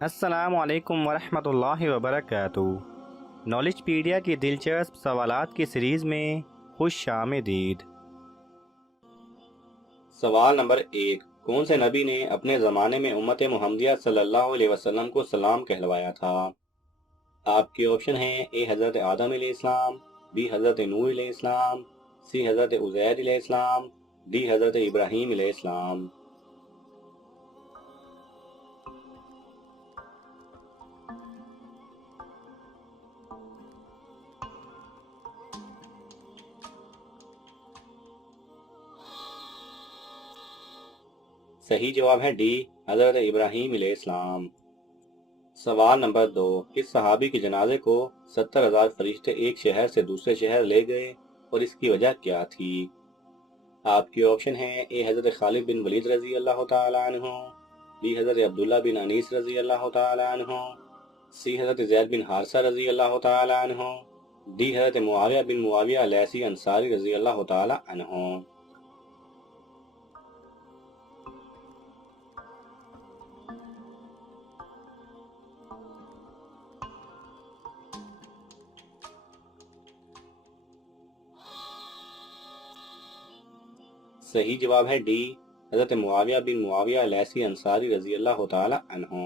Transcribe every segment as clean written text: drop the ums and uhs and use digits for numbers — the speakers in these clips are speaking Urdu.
السلام علیکم ورحمۃ اللہ وبرکاتہ۔ نالج پیڈیا کی دلچسپ سوالات کی سیریز میں خوش آمدید۔ سوال نمبر 1، کون سے نبی نے اپنے زمانے میں امت محمدیہ صلی اللہ علیہ وسلم کو سلام کہلوایا تھا؟ آپ کے آپشن ہیں: اے حضرت آدم علیہ السلام، بی حضرت نوح علیہ السلام، سی حضرت عزیر علیہ السلام، ڈی حضرت ابراہیم علیہ السلام۔ صحیح جواب ہے ڈی، حضرت ابراہیم علیہ السلام۔ سوال نمبر 2، اس صحابی کے جنازے کو 70,000 فرشتے ایک شہر سے دوسرے شہر لے گئے اور اس کی وجہ کیا تھی؟ آپ کے آپشن ہیں: اے حضرت خالد بن ولید رضی اللہ تعالی عنہ، بی حضرت عبداللہ بن انیس رضی اللہ تعالی عنہ، سی حضرت زید بن حارثہ رضی اللہ تعالی عنہ، ڈی حضرت معاویہ بن معاویہ لیثی انصاری رضی اللہ تعالی عنہ۔ صحیح جواب ہے ڈی، حضرت معاویہ بن معاویہ لیثی انصاری رضی اللہ تعالی عنہ۔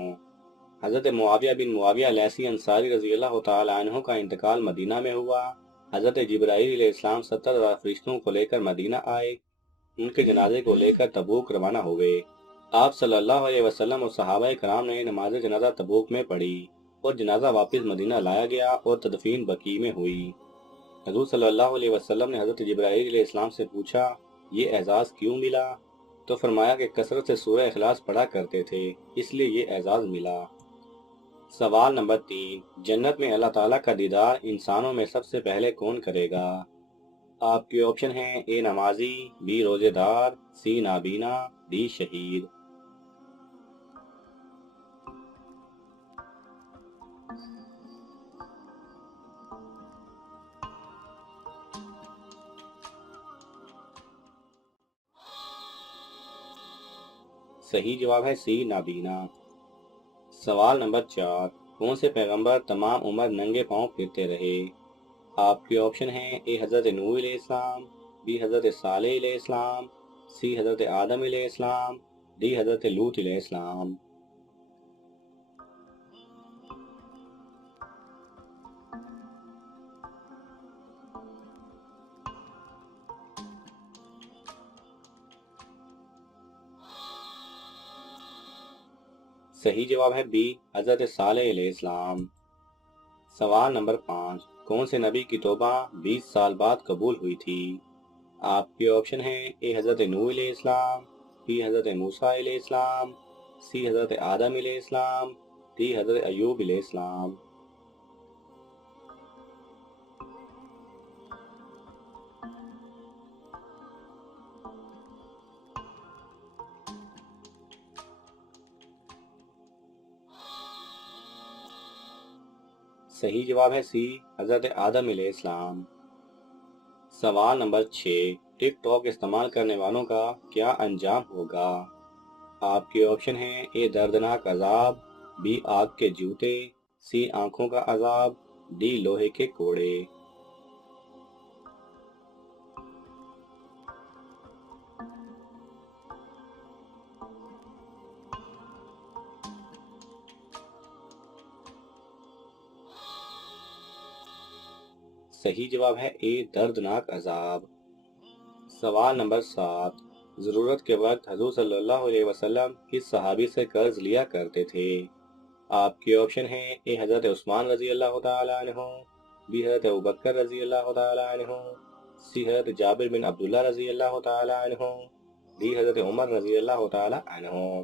حضرت معاویہ بن معاویہ لیثی انصاری رضی اللہ تعالی عنہ کا انتقال مدینہ میں ہوا۔ حضرت جبرائیل علیہ السلام 70,000 فرشتوں کو لے کر مدینہ آئے، ان کے جنازے کو لے کر تبوک روانہ ہو گئے۔ آپ صلی اللہ علیہ وسلم اور صحابہ کرام نے نماز جنازہ تبوک میں پڑھی اور جنازہ واپس مدینہ لایا گیا اور تدفین بقیع میں ہوئی۔ حضور صلی اللہ علیہ وسلم نے حضرت جبرائیل علیہ السلام سے پوچھا، یہ اعزاز کیوں ملا؟ تو فرمایا کہ کثرت سے سورہ اخلاص پڑھا کرتے تھے، اس لیے یہ اعزاز ملا۔ سوال نمبر 3، جنت میں اللہ تعالیٰ کا دیدار انسانوں میں سب سے پہلے کون کرے گا؟ آپ کے آپشن ہیں: اے نمازی، بی روزے دار، سی نابینا، ڈی شہید۔ صحیح جواب ہے سی نابینا۔ سوال نمبر 4، کون سے پیغمبر تمام عمر ننگے پاؤں پھرتے رہے؟ آپ کے آپشن ہیں: اے حضرت نوح علیہ السلام، بی حضرت صالح علیہ السلام، سی حضرت آدم علیہ السلام، ڈی حضرت لوط علیہ السلام۔ صحیح جواب ہے بی، حضرت صالح علیہ السلام۔ سوال نمبر 5، کون سے نبی کی توبہ 20 سال بعد قبول ہوئی تھی؟ آپ کے آپشن ہیں: اے حضرت نوح علیہ السلام، بی حضرت موسیٰ علیہ السلام، سی حضرت آدم علیہ السلام، ڈی حضرت ایوب علیہ السلام۔ صحیح جواب ہے سی، حضرت آدم علیہ السلام۔ سوال نمبر 6، ٹک ٹاک استعمال کرنے والوں کا کیا انجام ہوگا؟ آپ کے آپشن ہیں: اے دردناک عذاب، بی آگ کے جوتے، سی آنکھوں کا عذاب، ڈی لوہے کے کوڑے۔ صحیح جواب ہے اے دردناک عذاب۔ سوال نمبر 7، ضرورت کے وقت حضور صلی اللہ علیہ وسلم کس صحابی سے قرض لیا کرتے تھے؟ آپ کے آپشن ہیں: اے حضرت عثمان رضی اللہ تعالی عنہ، بی حضرت ابوبکر رضی اللہ تعالی عنہ، سی حضرت جابر بن عبداللہ رضی اللہ تعالی عنہ، ڈی حضرت عمر رضی اللہ تعالی عنہ۔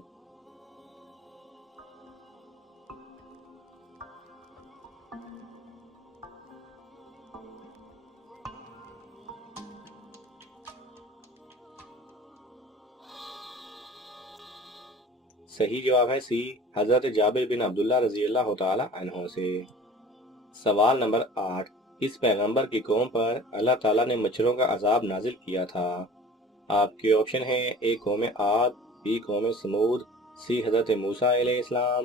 صحیح جواب ہے سی، حضرت جابر بن عبداللہ رضی اللہ تعالی عنہ سے۔ سوال نمبر 8، اس پیغمبر کی قوم پر اللہ تعالیٰ نے مچھروں کا عذاب نازل کیا تھا؟ آپ کے آپشن ہیں: اے قوم عاد، بی قوم سمود، سی حضرت موسیٰ علیہ السلام،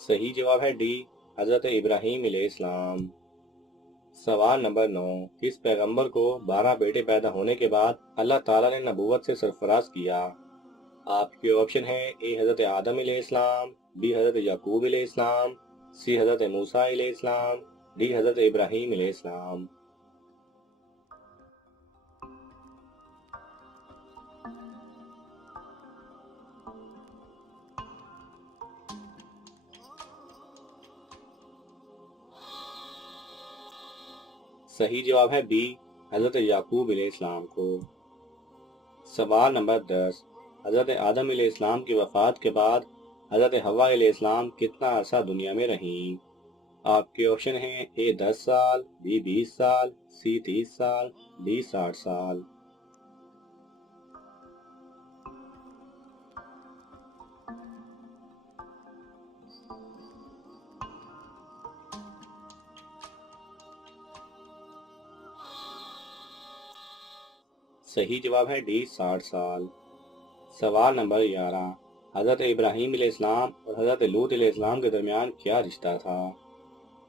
صحیح جواب ہے ڈی حضرت ابراہیم علیہ السلام۔ سوال نمبر 9، کس پیغمبر کو 12 بیٹے پیدا ہونے کے بعد اللہ تعالیٰ نے نبوت سے سرفراز کیا؟ آپ کے آپشن ہیں اے حضرت آدم علیہ السلام، بی حضرت یعقوب علیہ السلام، سی حضرت موسیٰ علیہ السلام، ڈی حضرت ابراہیم علیہ السلام۔ صحیح جواب ہے بی حضرت یعقوب علیہ السلام کو۔ سوال نمبر 10، حضرت آدم علیہ السلام کی وفات کے بعد حضرت حوا علیہ السلام کتنا عرصہ دنیا میں رہیں؟ آپ کے آپشن ہیں اے 10 سال، بی 20 سال، سی 30 سال، ڈی 60 سال۔ صحیح جواب ہے ڈی 60 سال۔ سوال نمبر 11، حضرت ابراہیم علیہ السلام اور حضرت لوط علیہ السلام کے درمیان کیا رشتہ تھا؟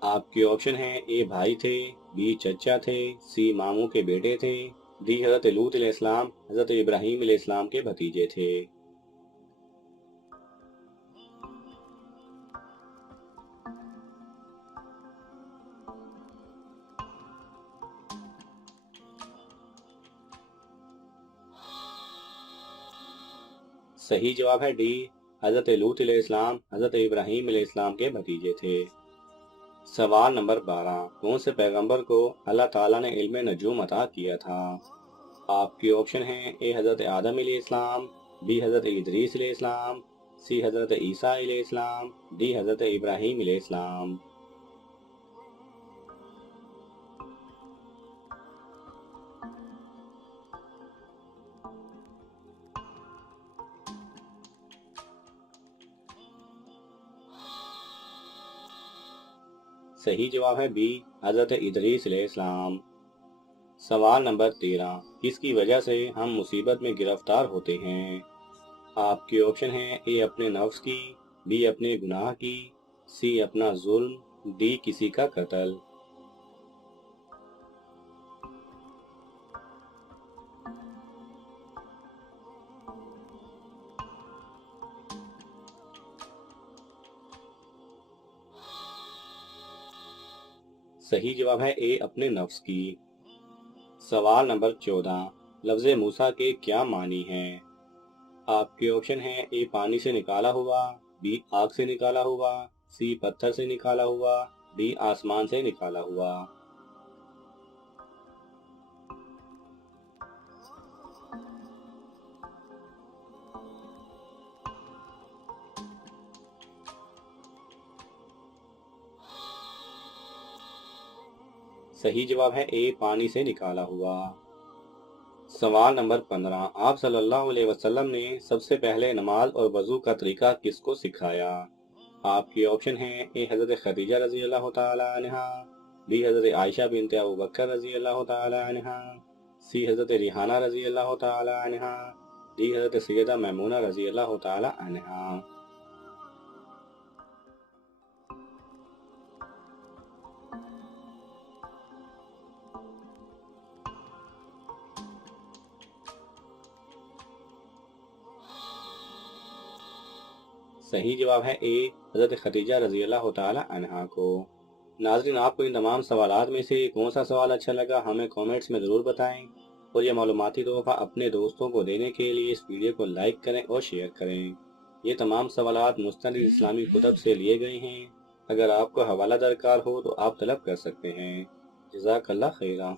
آپ کے آپشن ہیں اے بھائی تھے، بی چچا تھے، سی ماموں کے بیٹے تھے، ڈی حضرت لوط علیہ السلام حضرت ابراہیم علیہ السلام کے بھتیجے تھے۔ صحیح جواب ہے ڈی حضرت لوط علیہ السلام حضرت ابراہیم علیہ السلام کے بھتیجے تھے۔ سوال نمبر 12، کون سے پیغمبر کو اللہ تعالیٰ نے علم نجوم عطا کیا تھا؟ آپ کے آپشن ہیں اے حضرت آدم علیہ السلام، بی حضرت ادریس علیہ السلام، سی حضرت عیسیٰ علیہ السلام، ڈی حضرت ابراہیم علیہ السلام۔ صحیح جواب ہے بی حضرت ادریس علیہ السلام۔ سوال نمبر 13، کس کی وجہ سے ہم مصیبت میں گرفتار ہوتے ہیں؟ آپ کے آپشن ہیں اے اپنے نفس کی، بی اپنے گناہ کی، سی اپنا ظلم، ڈی کسی کا قتل۔ صحیح جواب ہے اے اپنے نفس کی۔ سوال نمبر 14، لفظ موسیٰ کے کیا معنی ہیں؟ آپ کے آپشن ہیں اے پانی سے نکالا ہوا، بی آگ سے نکالا ہوا، سی پتھر سے نکالا ہوا، ڈی آسمان سے نکالا ہوا۔ صحیح جواب ہے اے پانی سے نکالا ہوا۔ سوال نمبر 15، آپ صلی اللہ علیہ وسلم نے سب سے پہلے نماز اور وضو کا طریقہ کس کو سکھایا؟ آپ کے آپشن ہیں اے حضرت خدیجہ رضی اللہ تعالی عنہا، بی حضرت عائشہ بنت ابوبکر رضی اللہ تعالی عنہا، سی حضرت ریحانہ رضی اللہ تعالی عنہا، ڈی حضرت سیدہ میمونہ رضی اللہ تعالی عنہا۔ صحیح جواب ہے اے حضرت خدیجہ رضی اللہ تعالی عنہا کو۔ ناظرین، آپ کو ان تمام سوالات میں سے کون سا سوال اچھا لگا ہمیں کومنٹس میں ضرور بتائیں، اور یہ معلوماتی تحفہ اپنے دوستوں کو دینے کے لیے اس ویڈیو کو لائک کریں اور شیئر کریں۔ یہ تمام سوالات مستند اسلامی کتب سے لیے گئے ہیں۔ اگر آپ کو حوالہ درکار ہو تو آپ طلب کر سکتے ہیں۔ جزاک اللہ خیرہ۔